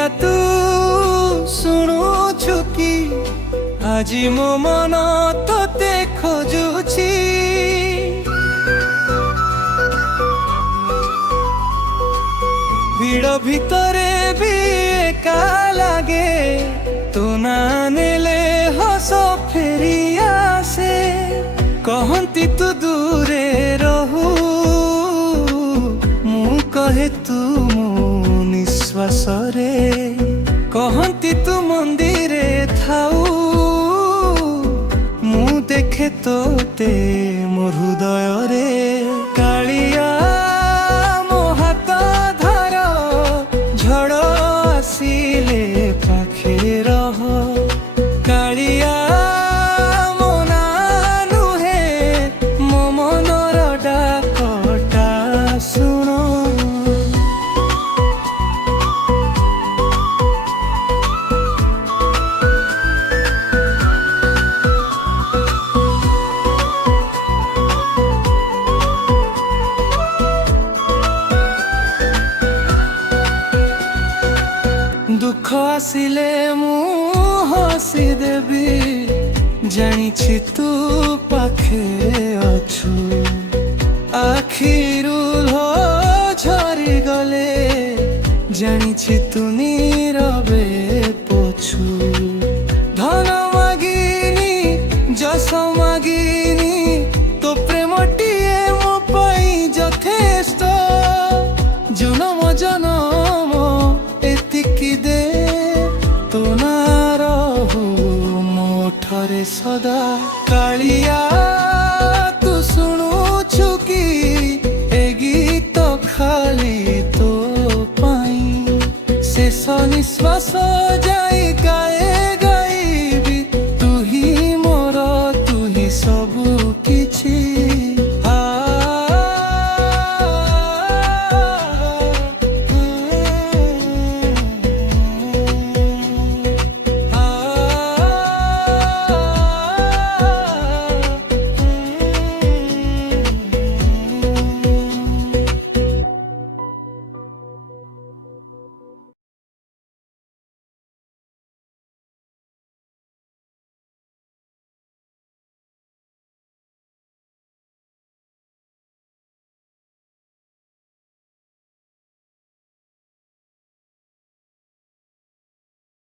कालिया तू शुणुछु कि आज मो मन तोते खोजुछि ভিড় ভিতরে भी एका लागे तू ना नेले हस फेरी आसे कहती तू दूरे रहू मु कहे तू मो निश्वास रे कहती तू मंदिरे थाऊ मु देखे तोते मो हृदय रे कालिया मो हाथ धर झड़ आसिले पाखे रह कालिया मो ना नुहे मो मनर डाकटा शुण दुख आसिले मु हसी देवी जानी तू पाखे अछु आखिरु लो झरी गले जानी तू नीरवे पोछु धन मागिनी जस मागिनी तो प्रेमटिए मो पाई यथेष्ट जनम जनम एतिकी दे तू ना रहू मोठरे सदा कालिया तू शुणुछु कि ए गीत खाली तो पाई शेष निश्वास